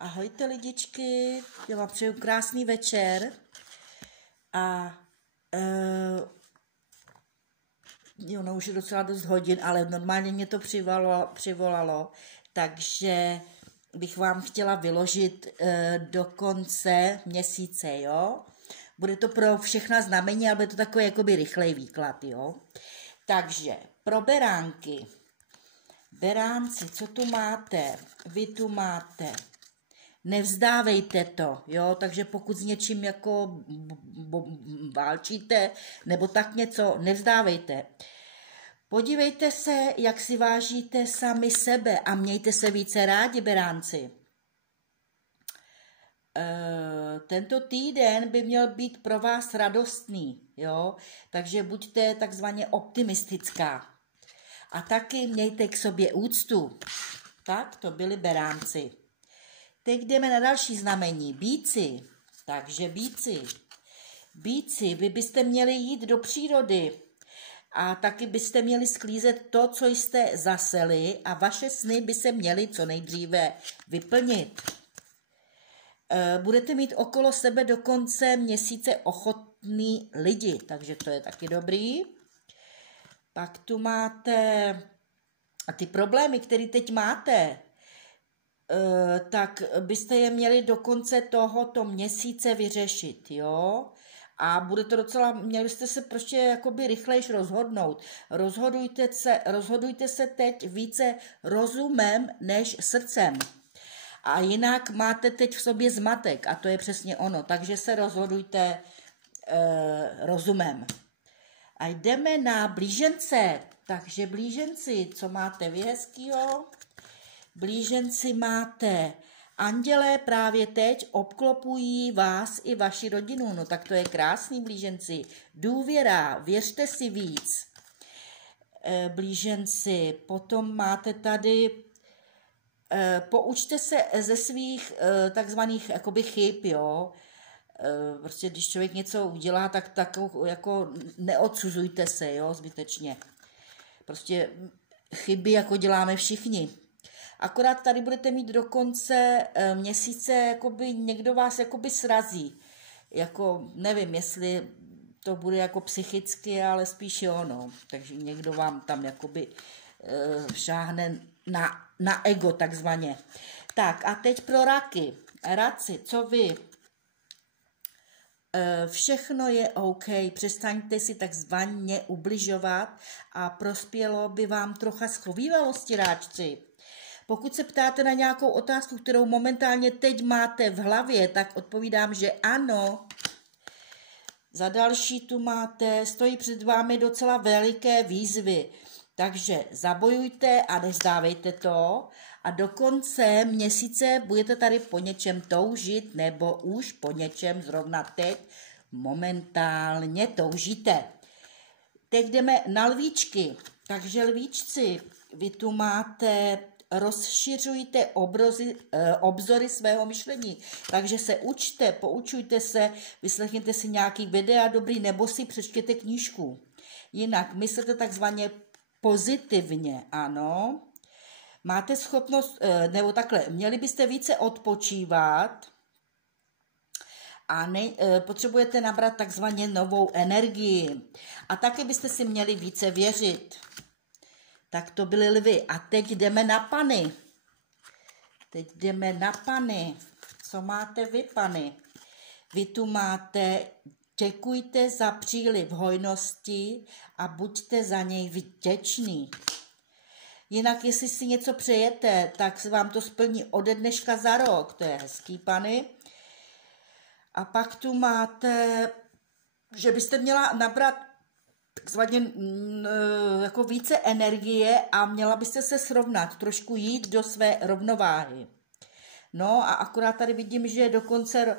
Ahojte lidičky, já vám přeju krásný večer a ono už je docela dost hodin, ale normálně mě to přivolalo, takže bych vám chtěla vyložit do konce měsíce, jo. Bude to pro všechna znamení, ale bude to takový jakoby rychlej výklad, jo. Takže pro beránky. Beránci, co tu máte? Vy tu máte. Nevzdávejte to, jo, takže pokud s něčím jako válčíte, nebo tak něco, nevzdávejte. Podívejte se, jak si vážíte sami sebe a mějte se více rádi, beránci. Tento týden by měl být pro vás radostný, jo, takže buďte takzvaně optimistická. A taky mějte k sobě úctu. Tak, to byli beránci. Teď jdeme na další znamení. Býci. Takže býci, vy byste měli jít do přírody a taky byste měli sklízet to, co jste zaseli a vaše sny by se měly co nejdříve vyplnit. Budete mít okolo sebe do konce měsíce ochotný lidi, takže to je taky dobrý. Pak tu máte ty problémy, které teď máte, tak byste je měli do konce tohoto měsíce vyřešit, jo? A bude to docela, měli jste se prostě jakoby rychlejš rozhodnout. Rozhodujte se teď více rozumem než srdcem. A jinak máte teď v sobě zmatek a to je přesně ono, takže se rozhodujte rozumem. A jdeme na blížence. Takže blíženci, co máte vy hezkýho? Blíženci máte. Andělé právě teď obklopují vás i vaši rodinu. No tak to je krásný, blíženci. Důvěra, věřte si víc. Blíženci, potom máte tady, poučte se ze svých takzvaných jakoby chyb, jo. Prostě když člověk něco udělá, tak jako neodsuzujte se, jo, zbytečně. Prostě chyby jako děláme všichni. Akorát tady budete mít do konce měsíce, jakoby někdo vás jakoby srazí. Jako nevím, jestli to bude jako psychicky, ale spíš jo, no. Takže někdo vám tam jakoby šáhne na ego takzvaně. Tak a teď pro raky. Raci, co vy? Všechno je OK, přestaňte si takzvaně ubližovat a prospělo by vám trocha schovívalosti, ráčci. Pokud se ptáte na nějakou otázku, kterou momentálně teď máte v hlavě, tak odpovídám, že ano. Za další tu máte, stojí před vámi docela veliké výzvy, takže zabojujte a nevzdávejte to a do konce měsíce budete tady po něčem toužit nebo už po něčem zrovna teď momentálně toužíte. Teď jdeme na lvíčky, takže lvíčci, vy tu máte, rozšiřujte obzory svého myšlení, takže se učte, poučujte se, vyslechněte si nějaký videa dobrý nebo si přečtěte knížku. Jinak myslete takzvaně pozitivně, ano. Máte schopnost, nebo takhle, měli byste více odpočívat a potřebujete nabrat takzvaně novou energii. A taky byste si měli více věřit. Tak to byly lvy. A teď jdeme na pany. Co máte vy, pany? Vy tu máte, děkujte za příliv hojnosti a buďte za něj vděční. Jinak, jestli si něco přejete, tak se vám to splní ode dneška za rok. To je hezký, pany. A pak tu máte, že byste měla nabrat takzvaně jako více energie a měla byste se srovnat, trošku jít do své rovnováhy. No a akorát tady vidím, že do konce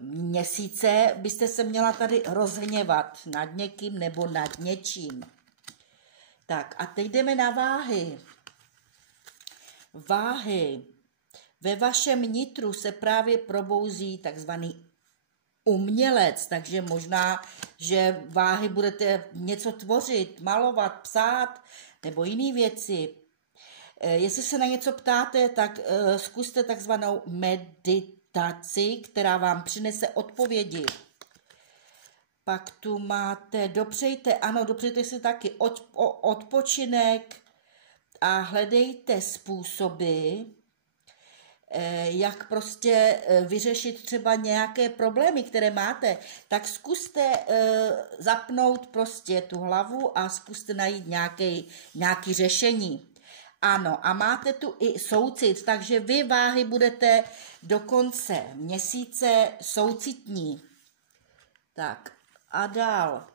měsíce byste se měla tady rozhněvat nad někým nebo nad něčím. Tak a teď jdeme na váhy. Váhy. Ve vašem nitru se právě probouzí takzvaný umělec, takže možná, že váhy budete něco tvořit, malovat, psát nebo jiné věci. Jestli se na něco ptáte, tak zkuste takzvanou meditaci, která vám přinese odpovědi. Pak tu máte, dopřejte si taky odpočinek a hledejte způsoby, jak prostě vyřešit třeba nějaké problémy, které máte, tak zkuste zapnout prostě tu hlavu a zkuste najít nějaké řešení. Ano, a máte tu i soucit, takže vy váhy budete do konce měsíce soucitní. Tak a dál.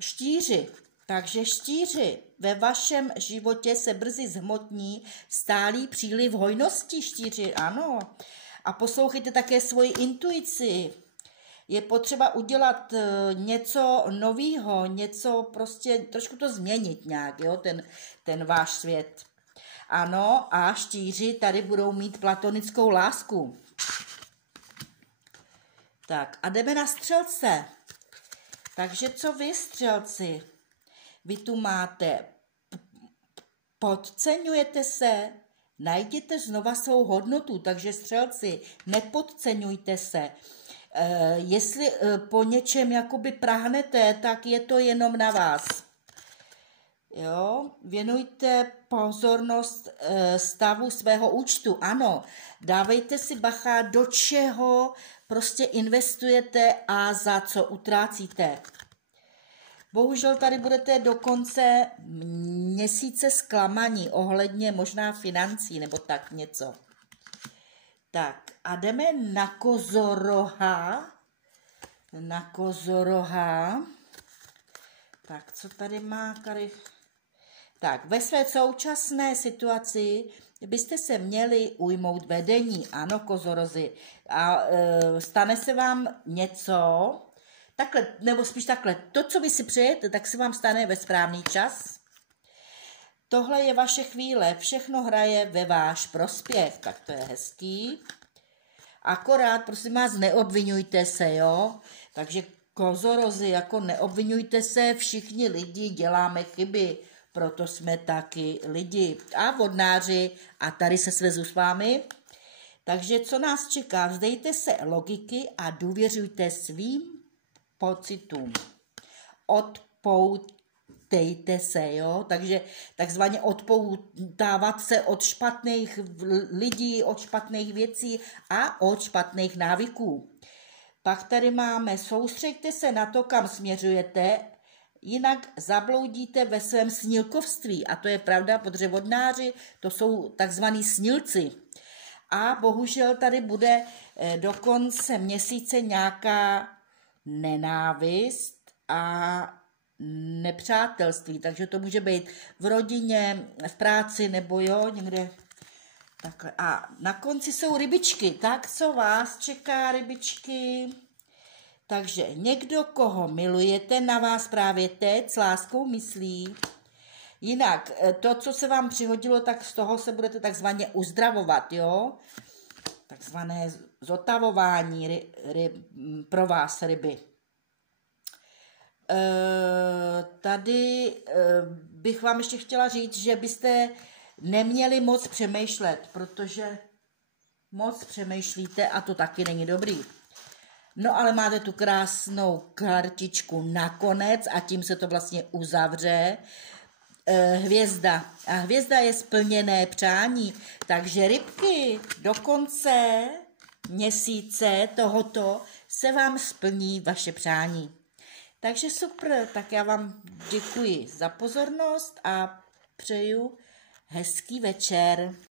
Štíři. Takže štíři, ve vašem životě se brzy zhmotní stálý příliv hojnosti, štíři, ano. A poslouchejte také svoji intuici. Je potřeba udělat něco nového, něco prostě, trošku to změnit nějak, jo, ten váš svět. Ano, a štíři tady budou mít platonickou lásku. Tak a jdeme na střelce. Takže co vy, střelci? Vy tu máte, podceňujete se, najděte znova svou hodnotu, takže střelci, nepodceňujte se. Jestli po něčem jakoby prahnete, tak je to jenom na vás. Jo? Věnujte pozornost stavu svého účtu, ano. Dávejte si bacha, do čeho prostě investujete a za co utrácíte. Bohužel tady budete do konce měsíce zklamaní ohledně možná financí nebo tak něco. Tak a jdeme na kozoroha. Na kozoroha. Tak co tady má tady? Tak ve své současné situaci byste se měli ujmout vedení. Ano, kozorozi. A stane se vám něco, takhle, nebo spíš takhle, to, co vy si přejete, tak se vám stane ve správný čas. Tohle je vaše chvíle, všechno hraje ve váš prospěch, tak to je hezký. Akorát, prosím vás, neobvinujte se, jo. Takže kozorozi, jako neobvinujte se, všichni lidi děláme chyby, proto jsme taky lidi. A vodnáři, a tady se svezu s vámi. Takže co nás čeká? Vzdejte se logiky a důvěřujte svým pocitům. Odpoutejte se, jo? Takže takzvaně odpoutávat se od špatných lidí, od špatných věcí a od špatných návyků. Pak tady máme, soustřeďte se na to, kam směřujete, jinak zabloudíte ve svém snílkovství. A to je pravda, protože vodnáři, to jsou takzvaní snílci. A bohužel tady bude do konce měsíce nějaká nenávist a nepřátelství. Takže to může být v rodině, v práci nebo jo, někde takhle. A na konci jsou rybičky. Tak co vás čeká, rybičky? Takže někdo, koho milujete, na vás právě teď s láskou myslí. Jinak, to, co se vám přihodilo, tak z toho se budete takzvaně uzdravovat, jo? Takzvané zotavování pro vás, ryby. Tady bych vám ještě chtěla říct, že byste neměli moc přemýšlet, protože moc přemýšlíte a to taky není dobrý. No ale máte tu krásnou kartičku nakonec a tím se to vlastně uzavře. Hvězda. A hvězda je splněné přání. Takže rybky, do konce měsíce tohoto se vám splní vaše přání. Takže super, tak já vám děkuji za pozornost a přeju hezký večer.